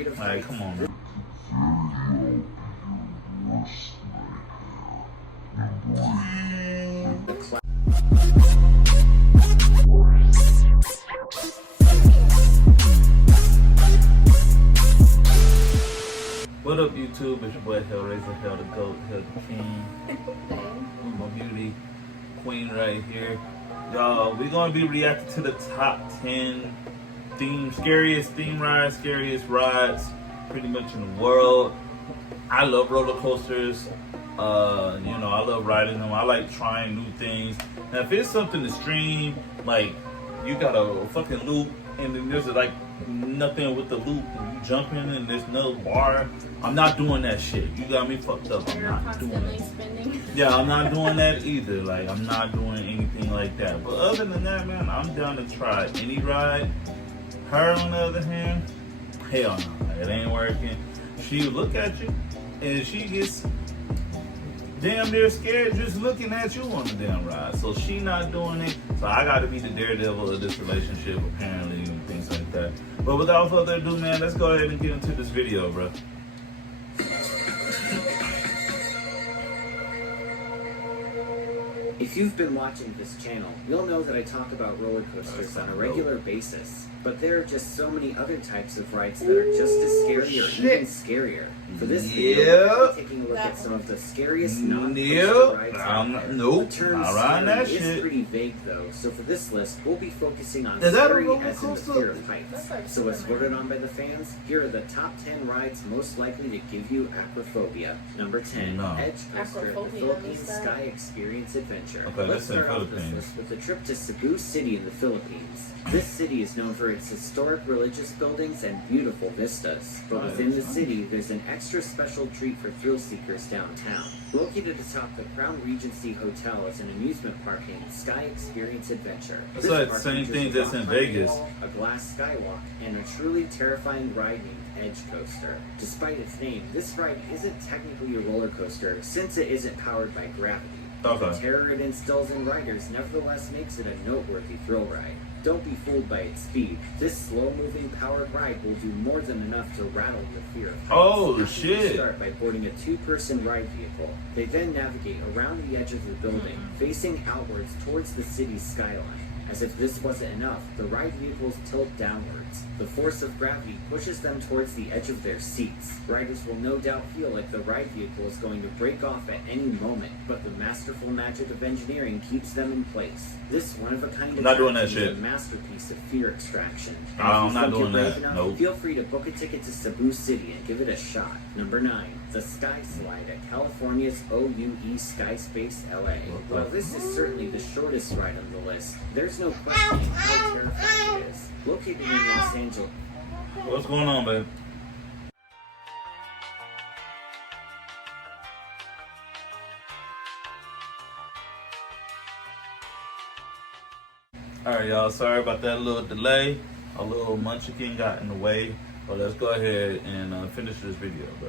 Alright, come on, man. What up, YouTube? It's your boy Halerazor, Hell the Goat, Hell the King. My beauty queen right here. Y'all, we're gonna be reacting to the top 10 scariest theme rides, scariest rides pretty much in the world. I love roller coasters. I love riding them. I like trying new things. Now, if it's something to stream, like you got a fucking loop and then there's like nothing with the loop and you jump in and there's no bar, I'm not doing that shit. You got me fucked up. I'm not doing it. Yeah, I'm not doing that either. Like, I'm not doing anything like that. But other than that, man, I'm down to try any ride. Her, on the other hand, hell no, it ain't working. She look at you and she gets damn near scared just looking at you on the damn ride. So she not doing it. So I got to be the daredevil of this relationship, apparently, and things like that. But without further ado, man, let's go ahead and get into this video, bro. If you've been watching this channel, you'll know that I talk about roller coasters on a regular basis. But there are just so many other types of rides that are just as scary or even scarier. For this video, we're taking a look at some of the scariest non-coaster rides out there. Nope, The term scary is pretty vague though, so for this list, we'll be focusing on scary as in the fear of heights. So as voted on by the fans, here are the top 10 rides most likely to give you acrophobia. Number 10, Edge Coaster, the Philippines Sky Experience Adventure. Okay, Let's start off this list with a trip to Cebu City in the Philippines. This city is known for its historic religious buildings and beautiful vistas. But within the city, there's an extra special treat for thrill seekers downtown. Located atop the Crown Regency Hotel is an amusement park named Sky Experience Adventure. That's like the same thing that's in Vegas. A glass skywalk, and a truly terrifying ride named Edge Coaster. Despite its name, this ride isn't technically a roller coaster since it isn't powered by gravity. The terror it instills in riders nevertheless makes it a noteworthy thrill ride. Don't be fooled by its speed. This slow-moving powered ride will do more than enough to rattle your fear of heights. Oh, shit. Start by boarding a two-person ride vehicle. They then navigate around the edge of the building, facing outwards towards the city's skyline. As if this wasn't enough, the ride vehicles tilt downwards. The force of gravity pushes them towards the edge of their seats. Riders will no doubt feel like the ride vehicle is going to break off at any moment, but the masterful magic of engineering keeps them in place. This one-of-a-kind attraction is a masterpiece of fear extraction. And I'm not doing that. Nope. Feel free to book a ticket to Cebu City and give it a shot. Number 9. The Sky Slide at California's OUE Sky Space LA. While this is certainly the shortest ride on the list, there's no question how terrifying it is. Located in Los Angeles. What's going on, babe? Alright, y'all, sorry about that little delay. A little munchkin got in the way. But let's go ahead and finish this video, bro.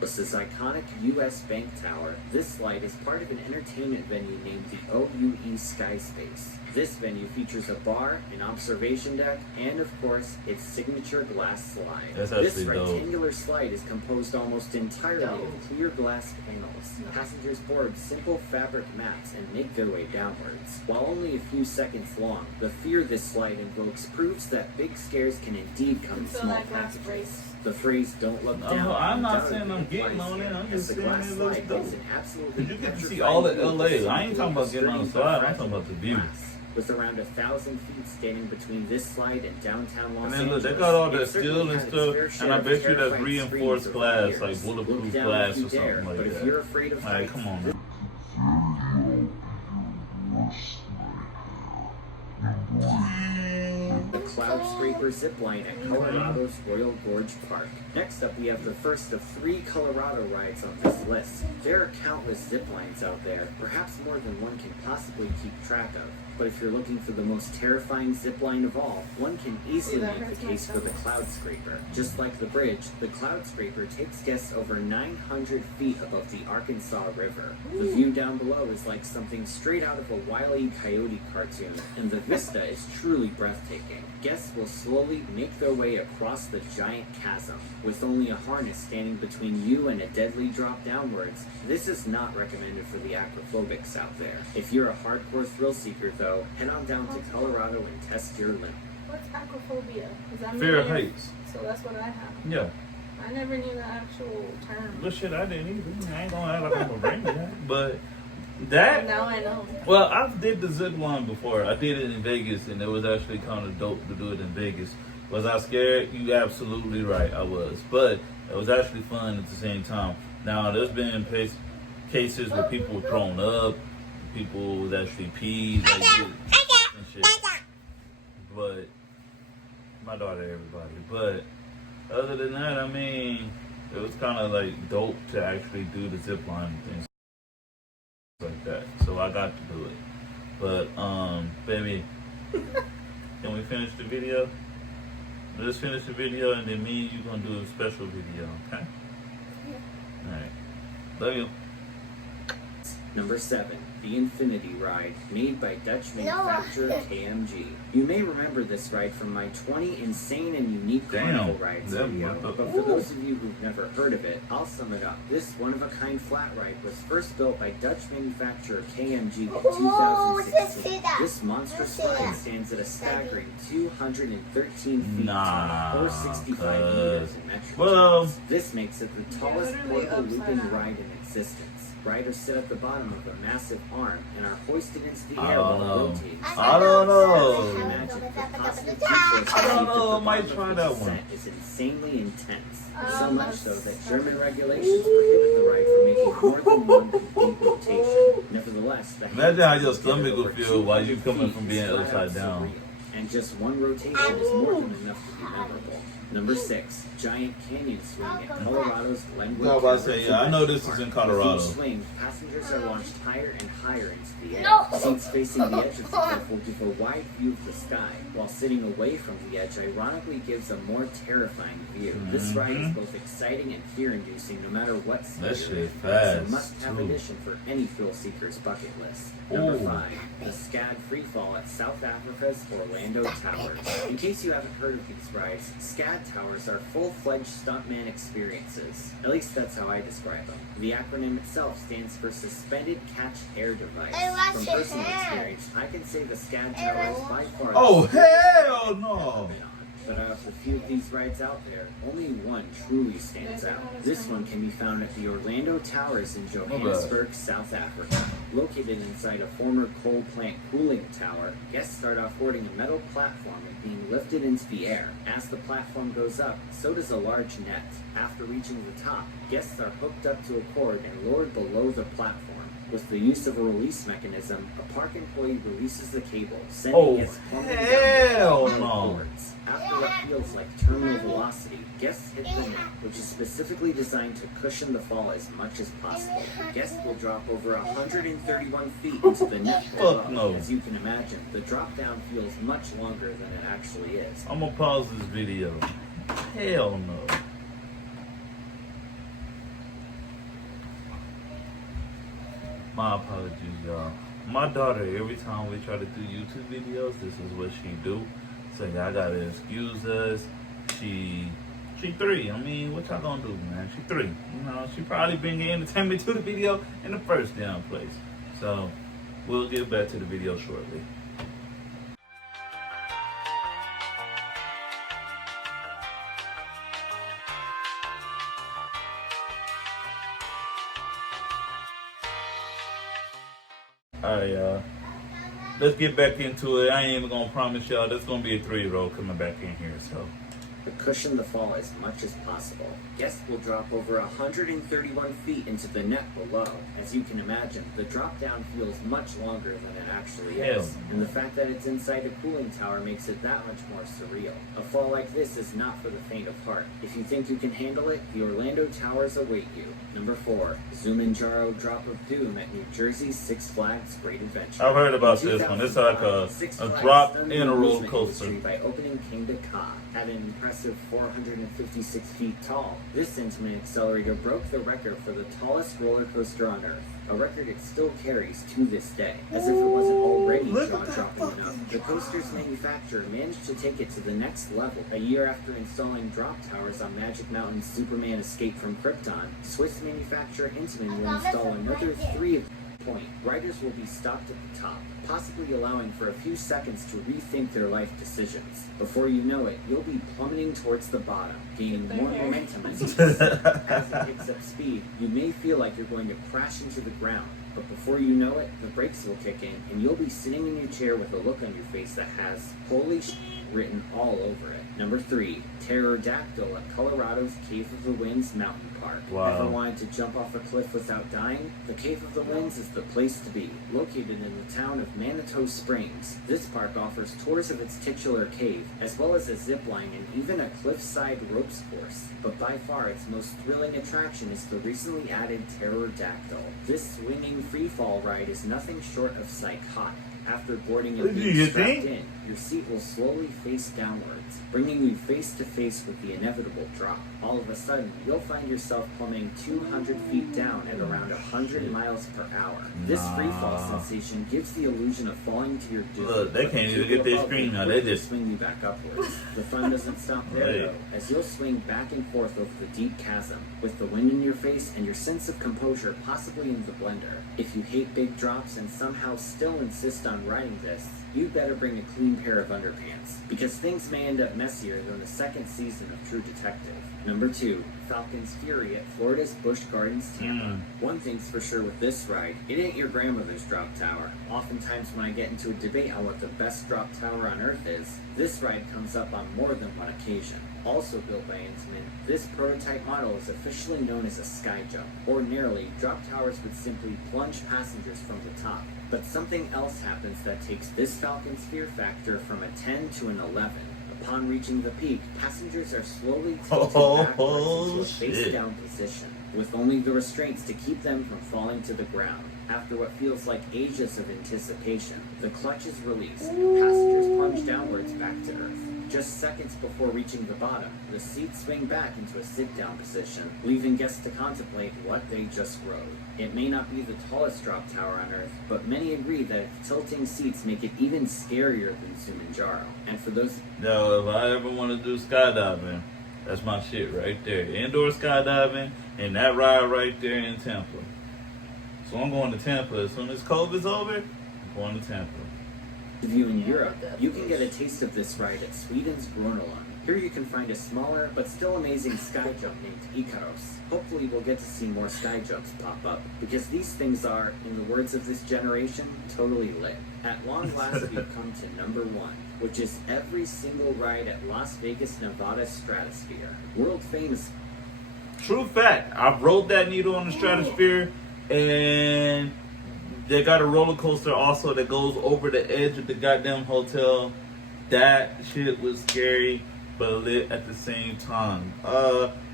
This iconic U.S. Bank Tower. This slide is part of an entertainment venue named the OUE Sky Space. This venue features a bar, an observation deck, and of course, its signature glass slide. This rectangular slide is composed almost entirely of clear glass panels. Passengers board simple fabric mats and make their way downwards. While only a few seconds long, the fear this slide invokes proves that big scares can indeed come in small packages. The phrase "don't look down." I'm not saying I'm getting on it. I'm just saying it looks dope. You get to see all of LA. I ain't talking about getting on the slide. I'm talking about the view. With around 1,000 feet standing between this slide and downtown Los Angeles. And then look, they got all that steel and stuff, and I bet you that's reinforced glass, like bulletproof glass or something like that. But if you're afraid of heights, come on, man. The Cloud Scraper Zipline at Colorado's Royal Gorge Park. Next up, we have the first of 3 Colorado rides on this list. There are countless ziplines out there, perhaps more than one can possibly keep track of. But if you're looking for the most terrifying zip line of all, one can easily that make hurts the my case for the stomach. Cloud Scraper. Just like the bridge, the Cloud Scraper takes guests over 900 feet above the Arkansas River. The view down below is like something straight out of a Wile E. Coyote cartoon, and the vista is truly breathtaking. Guests will slowly make their way across the giant chasm, with only a harness standing between you and a deadly drop downwards. This is not recommended for the acrophobics out there. If you're a hardcore thrill seeker, though, head on down to Colorado and test your limit. What's acrophobia? Is that Fear of mean- heights. So that's what I have. Yeah. I never knew the actual term. Good shit, I didn't either. I ain't gonna act like I'm a brain but that. Now I know. Well, I did the zip line before. I did it in Vegas, and it was actually kind of dope to do it in Vegas. Was I scared? You absolutely right, I was. But it was actually fun at the same time. Now, there's been cases where people were thrown up, people was actually peed, like this and shit. But my daughter, everybody. But other than that, I mean, it was kind of like dope to actually do the zip line and things like that. So I got to do it. But baby, can we finish the video? Let's finish the video, and then me and you gonna do a special video, okay? Yeah. Alright. Love you. Number 7, the Infinity Ride, made by Dutch manufacturer KMG. You may remember this ride from my 20 insane and unique carnival rides video, but for those of you who've never heard of it, I'll sum it up. This one-of-a-kind flat ride was first built by Dutch manufacturer KMG in 2016. This monstrous ride stands at a staggering 213 feet tall, or 65 meters in metric terms. This makes it the tallest portable looping ride in existence. Riders sit at the bottom of a massive arm and are hoisted into the air while rotating. I don't know. Imagine the positive I don't know, I might try that one. is insanely intense. So much so that German regulations prohibit the ride from making more than one complete rotation. Nevertheless, the Imagine how your stomach would feel while you coming from being flat out upside down. surreal. And just one rotation is more than enough to be memorable. Number 6, Giant Canyon Swing at Colorado's Glenwood. No, but I say, yeah, I know this is in Colorado. With each swing, passengers are launched higher and higher into the air. Seats facing the edge of the cliff will give a wide view of the sky, while sitting away from the edge ironically gives a more terrifying view. This ride is both exciting and fear-inducing no matter what state That shit you're in. fast, It's a must-have too. addition for any thrill seeker's bucket list. Number Ooh. 5, the SCAD Freefall at South Africa's Orlando Towers. In case you haven't heard of these rides, SCAD Towers are full-fledged stuntman experiences. At least that's how I describe them. The acronym itself stands for Suspended Catch Air Device. From personal experience, I can say the SCAD Tower is by far Oh, the safest hell I've no. been on. But out of the few of these rides out there, only one truly stands out. This one can be found at the Orlando Towers in Johannesburg, South Africa. Located inside a former coal plant cooling tower, guests start off boarding a metal platform and being lifted into the air. As the platform goes up, so does a large net. After reaching the top, guests are hooked up to a cord and lowered below the platform. With the use of a release mechanism, a park employee releases the cable, sending guests plummeting hell down the no. cords. After what feels like terminal velocity, guests hit the net, which is specifically designed to cushion the fall as much as possible. Guests will drop over 131 feet into the net below. Fuck no. As you can imagine, the drop down feels much longer than it actually is. I'm gonna pause this video. Hell no. My apologies, y'all. My daughter, every time we try to do YouTube videos, this is what she do. So y'all gotta excuse us. She 3. I mean, what y'all gonna do, man? She 3. You know, she probably bring entertainment to the video in the first damn place. So we'll get back to the video shortly. Alright, y'all. Let's get back into it. I ain't even gonna promise y'all there's gonna be a 3-year-old coming back in here, so to cushion the fall as much as possible. Guests will drop over 131 feet into the net below. As you can imagine, the drop down feels much longer than it actually is, and the fact that it's inside a cooling tower makes it that much more surreal. A fall like this is not for the faint of heart. If you think you can handle it, the Orlando Towers await you. Number 4, Zumanjaro Drop of Doom at New Jersey's Six Flags Great Adventure. I've heard about this one. It's like a drop in a roller coaster. By opening Kingda Ka at an impressive 456 feet tall. This intimate accelerator broke the record for the tallest roller coaster on Earth, a record it still carries to this day. As if it wasn't already jaw-dropping enough, the coaster's manufacturer managed to take it to the next level. A year after installing drop towers on Magic Mountain's Superman Escape from Krypton, Swiss manufacturer Intamin will install another 3 at the point. Riders will be stopped at the top, possibly allowing for a few seconds to rethink their life decisions. Before you know it, you'll be plummeting towards the bottom, gaining more momentum as you descend. As it picks up speed, you may feel like you're going to crash into the ground, but before you know it, the brakes will kick in, and you'll be sitting in your chair with a look on your face that has "Holy sh" written all over it. Number 3, Pterodactyl at Colorado's Cave of the Winds Mountain Park. Wow. Ever wanted to jump off a cliff without dying? The Cave of the Winds is the place to be. Located in the town of Manitou Springs, this park offers tours of its titular cave, as well as a zip line and even a cliffside ropes course. But by far its most thrilling attraction is the recently added Pterodactyl. This swinging freefall ride is nothing short of psychotic. After boarding and being strapped in, your seat will slowly face downwards, bringing you face to face with the inevitable drop. All of a sudden, you'll find yourself plummeting 200 feet down at around 100 miles per hour. This freefall sensation gives the illusion of falling to your doom. Look, they can't even get their screen now. They just swing you back upwards. The fun doesn't stop there, though, as you'll swing back and forth over the deep chasm, with the wind in your face and your sense of composure possibly in the blender. If you hate big drops and somehow still insist on riding this, you'd better bring a clean pair of underpants, because things may end up messier than the second season of True Detective. Number 2, Falcon's Fury at Florida's Busch Gardens, Tampa. One thing's for sure with this ride, it ain't your grandmother's drop tower. Oftentimes when I get into a debate on what the best drop tower on Earth is, this ride comes up on more than one occasion. Also built by Intamin, this prototype model is officially known as a sky jump. Ordinarily, drop towers would simply plunge passengers from the top. But something else happens that takes this Falcon's fear factor from a 10 to an 11. Upon reaching the peak, passengers are slowly tilted backwards into a face-down position, with only the restraints to keep them from falling to the ground. After what feels like ages of anticipation, the clutch is released. Passengers plunge downwards back to Earth. Just seconds before reaching the bottom, the seats swing back into a sit-down position, leaving guests to contemplate what they just rode. It may not be the tallest drop tower on Earth, but many agree that its tilting seats make it even scarier than Zumanjaro. And for those... No, if I ever want to do skydiving, that's my shit right there. Indoor skydiving and that ride right there in Tampa. So I'm going to Tampa. As soon as COVID's over, I'm going to Tampa. If you in Europe, you can get a taste of this ride at Sweden's Groenland. Here you can find a smaller but still amazing sky jump named Icaros. Hopefully we'll get to see more sky jumps pop up, because these things are, in the words of this generation, totally lit. At long last we've come to number 1, which is every single ride at Las Vegas, Nevada's Stratosphere. World famous. True fact. I rode that needle on the Stratosphere, and they got a roller coaster also that goes over the edge of the goddamn hotel. That shit was scary, but lit at the same time.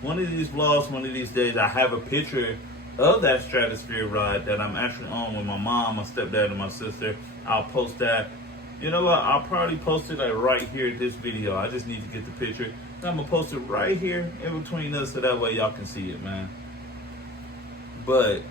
One of these vlogs, one of these days, I have a picture of that Stratosphere ride that I'm actually on with my mom, my stepdad, and my sister. I'll post that. You know what? I'll probably post it like right here in this video. I just need to get the picture. And I'm gonna post it right here in between us so that way y'all can see it, man. But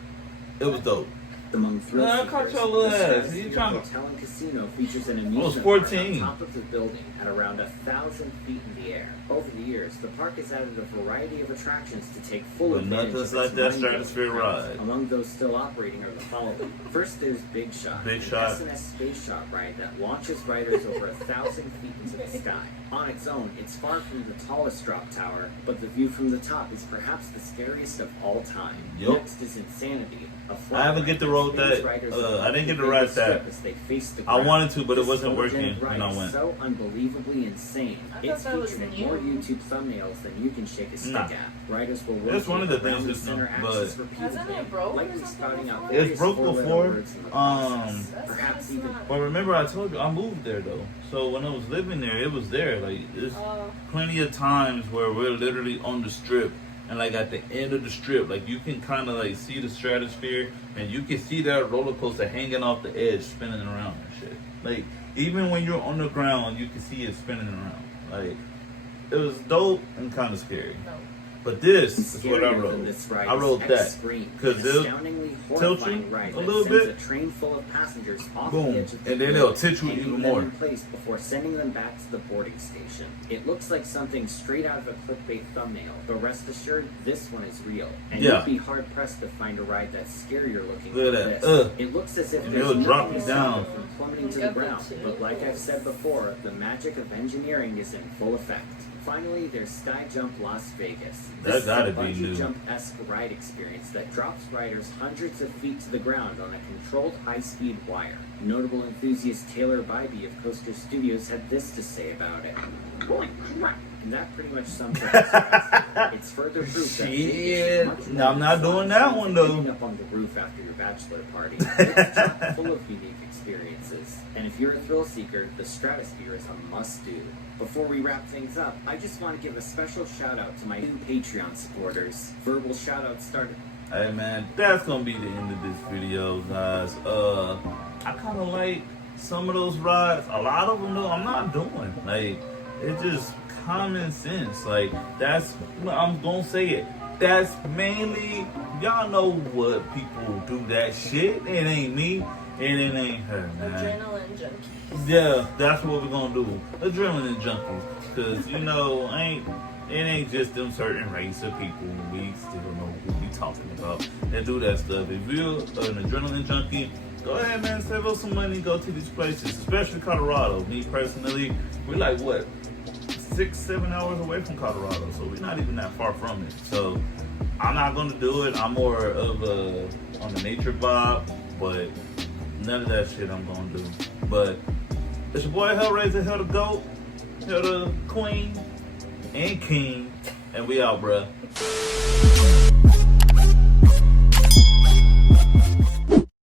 it was dope. Among thrill I caught your little ass. You trying to... Hotel and Casino features an I was amusement 14. park on top of the building at around 1,000 feet in the air. Over the years, the park has added a variety of attractions to take full But advantage not of just its like that mind-blowing Stratosphere premise. ride. Among those still operating are the following. First, there's Big Shot, Big an Shot. S&S space shot ride that launches riders over 1,000 feet into the sky. On its own, it's far from the tallest drop tower, but the view from the top is perhaps the scariest of all time. Yup. Next is Insanity. I haven't get to ride that. I didn't get to ride that. I wanted to, but it wasn't working when I went. So unbelievably insane. I It's thought that was featured in new. more YouTube thumbnails than you can shake a stick at. Riders will That's one of the rotate things around that's center new, but- axis repeatedly, Hasn't it broke or likely something spouting out before? It's various broke four-letter before. words in the process. That's Perhaps not even smart. But remember, I told you I moved there though. So when I was living there, it was there. Like there's plenty of times where we're literally on the strip, and like at the end of the strip, like you can kind of like see the stratosphere, and you can see that roller coaster hanging off the edge, spinning around and shit. Like even when you're on the ground, you can see it spinning around. Like it was dope and kind of scary. No. But this is what I Scarier than rode. this ride I is rode that X-Scream, because an it'll astoundingly tilt horrifying you ride a that little sends bit. a train full of passengers off Boom. the edge of the And then cliff it'll tilt you and even leave more. them in place before sending them back to the boarding station. It looks like something straight out of a clickbait thumbnail, but rest assured, this one is real. And Yeah. you'd be hard pressed to find a ride that's scarier looking Look than at this. that. It looks as if And there's it'll drop nothing you to stop down. it from plummeting to the Got the ground. two. But like I've said before, the magic of engineering is in full effect. Finally, there's Sky Jump Las Vegas. That This is gotta a be bungee new. jump-esque ride experience that drops riders hundreds of feet to the ground on a controlled high-speed wire. Notable enthusiast Taylor Bybee of Coaster Studios had this to say about it. Holy crap! And that pretty much sums up this ride. It's further proof that Vegas is Shit. much No, I'm not more doing than that one, though. ending up on the roof after your bachelor party. It's chock full of unique experiences. And if you're a thrill seeker, the Stratosphere is a must-do. Before we wrap things up, I just want to give a special shout out to my new Patreon supporters. Verbal shout out started. Hey man, that's gonna be the end of this video, guys. I kind of like some of those rides. A lot of them though, I'm not doing. Like it's just common sense. Like that's I'm gonna say it. That's mainly y'all know what people do that shit. It ain't me. And it ain't her, man. Adrenaline junkies. Yeah, that's what we're gonna do. Adrenaline junkies. Cause you know, it ain't just them certain race of people. We still know who we talking about that do that stuff. If you're an adrenaline junkie, go ahead, man, save up some money, go to these places, especially Colorado. Me personally, we're like what, 6-7 hours away from Colorado, so we're not even that far from it. So I'm not gonna do it. I'm more of a on the nature vibe, but none of that shit I'm gonna do. But it's your boy Halerazor, Hell the Goat, Hell the Queen, and King, and we out, bruh.